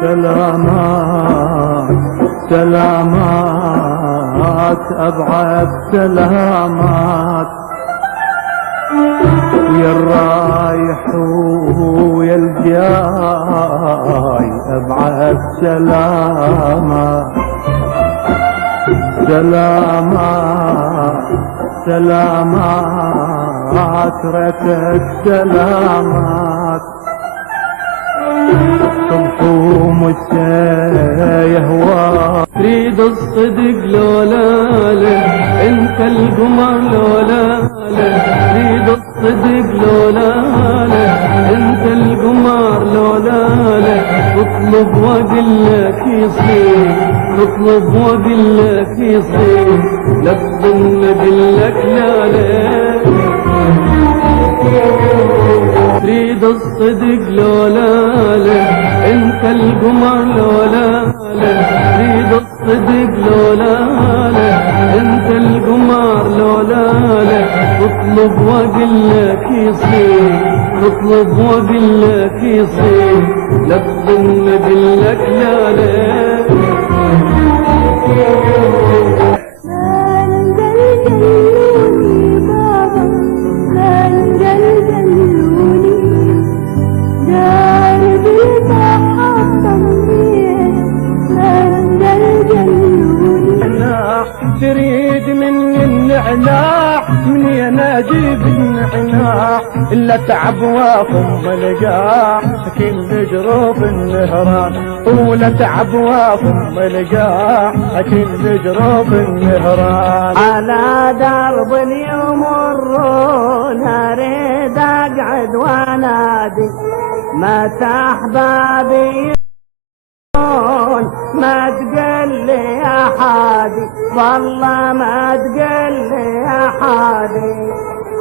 سلامات سلامات أبعد سلامات يا الرايح ويا الجاي أبعد سلامات سلامات سلامات رتك سلامات صبح ومساء يهوى تريد الصدق لولاله انت القمر لولاله تريد الصدق لولاله انت القمر لولاله اطلب واقلك يصير اطلب واقلك يصير لا تظن اقلك لا لا تريد الصدق لولاله انت القمر لولاله تريد الصدق لولاله انت القمر لولاله اطلب واقلك يصير اطلب واقلك يصير لا تظن اقلك لا لا تريد مني النعناع مني انا اجيب النعناع الا تعب وافم القاع كل جروف النهران ولا تعب وافم القاع كل جروف النهران على درب يمرون اريد اقعد وانادي متى احبابي ما تقل لي يا حادي والله ما تقل لي يا حادي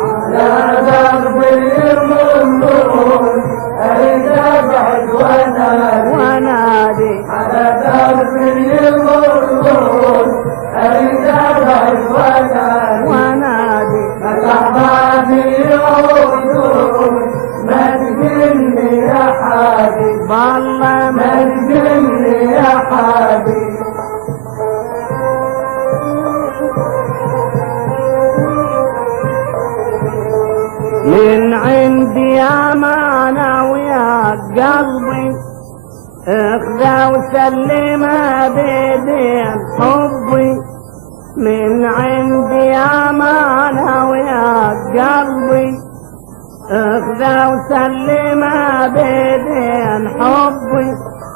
على درب يمرون اريد اقعد وانادي على درب يمرون اريد اقعد وانادي متى احبابي يعودون ما تقل لي يا حادي والله ما تقل لي يا حادي من عندي امانه ويا قلبي اخذا وسلمها بيدين حبي من عندي امانه ويا قلبي اخذا وسلمها بيدين حبي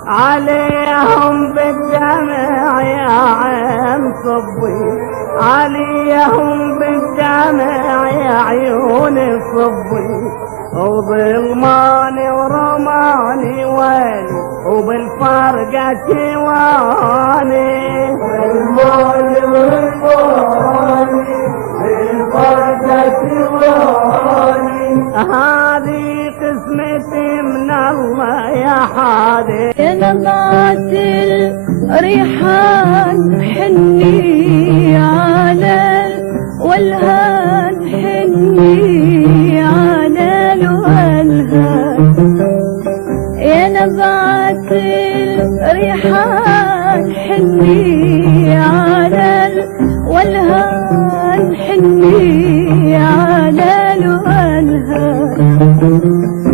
عليهم بالدمع يا عين صبي عليهم بالدمع يا عيون صبي وظلماني ورماني ويلي وبالفرقة شواني ظلماني ورماني بالفرقة شواني هذه قسمتي من الله يا حادي يا نبات الريحان حني على والهان حني على الوالهان يا نبات الريحان حني على والهان حني على الوالهان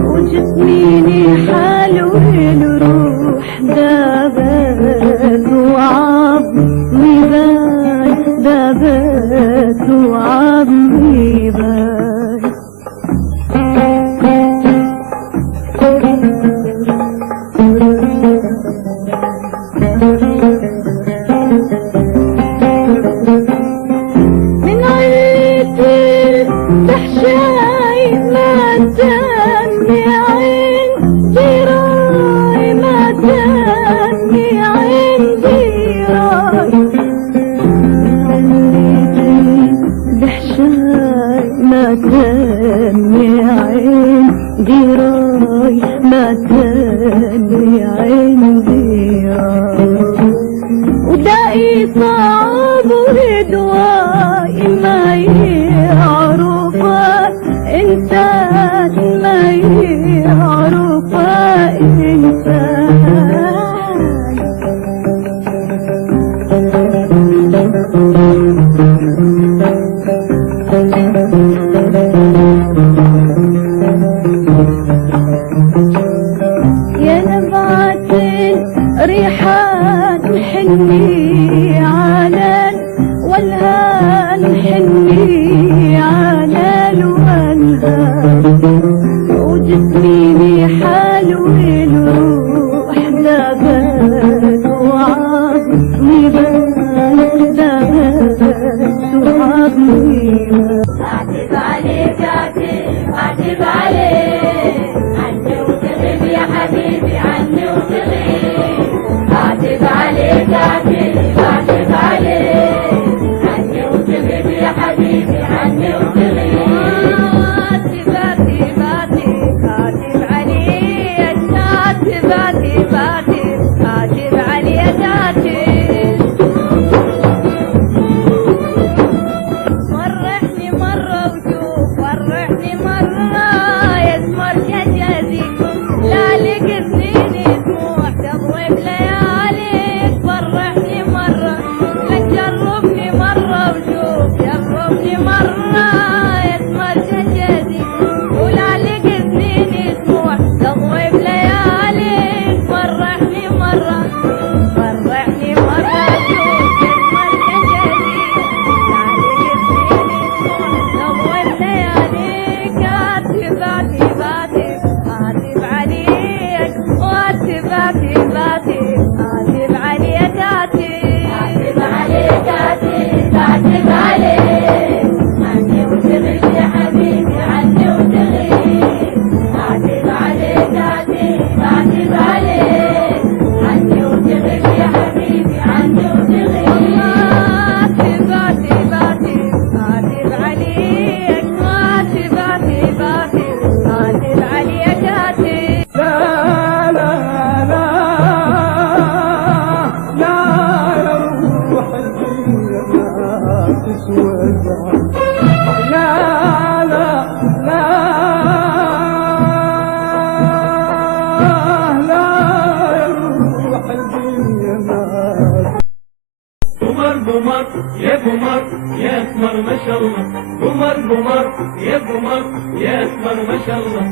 وجسميني حلو الروح دابت وعظمي بان دابت وعظمي بان من عيلة الدحشاي ما تني عين دراي ما تني عين دراي الدحشاي ما تني عين دراي ما تني عين دراي ودائي صعب ودواي ما يعرفه إنسان ما يعرفه إنسان ريحان حني على والهان حني على الوالهان وجسمي بحال والروح ذابت وعظمي بات ذابت وعظمي عاتب عليك عاتب عليك عني وتغيب يا حبيبي عني وتغيب عاتب عليك عاتب عليك عني وتغيب يا حبيبي عني وتغيب عاتب عاتب عاتب عاتب عليك عاتب عاتب عاتب عاتب عليك عاتب فرحني مرة وشوف فرحني مرة يسمر جدي لا لك سنين دموع تضرب لياليك فرحني مرة لا تجربني مرة وشوف جربني مرة يسمر جدي ولا لك سنين دموع تضرب لياليك فرحني مرة فرحني مرة وشوف يسمر جدي قمر يا قمر يا اسمر ما شاء الله قمر يا قمر يا اسمر ما شاء الله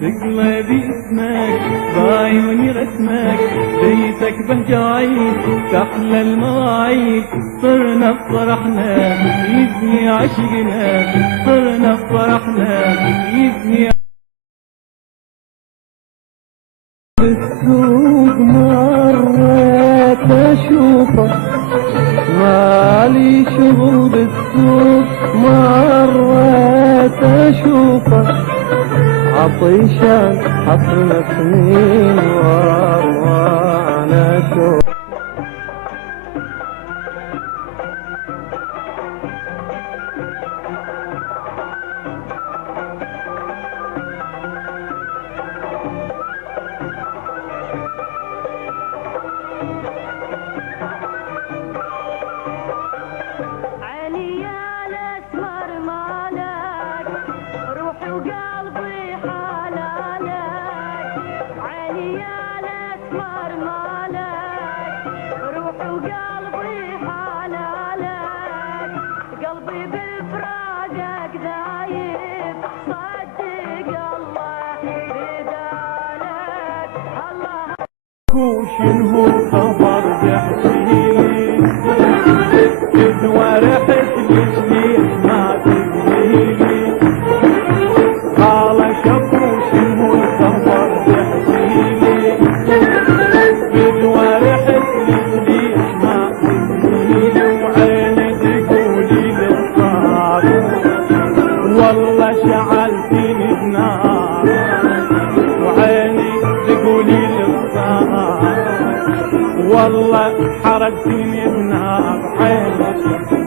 تقلى باسمك بعيوني رسمك بيتك بهجة وعيد تحلى المواعيد صرنا بفرحنا يزني عشقنا صرنا بفرحنا يزني بالسوق مرات اشوفك مالي شغل بالسوق مرات اشوفك عطيشان حطنا سنين وانا اشوفك شنو الخبر تحكيلي إذ ورحت ليش ما تقوليلي قال شافو شنو الخبر تحكيلي إذ ورحت ليش ما تقوليلي وعيني تقولي للصار والله شعلتني بنار وعيني تقولي للصار والله حرقتني بنار عينك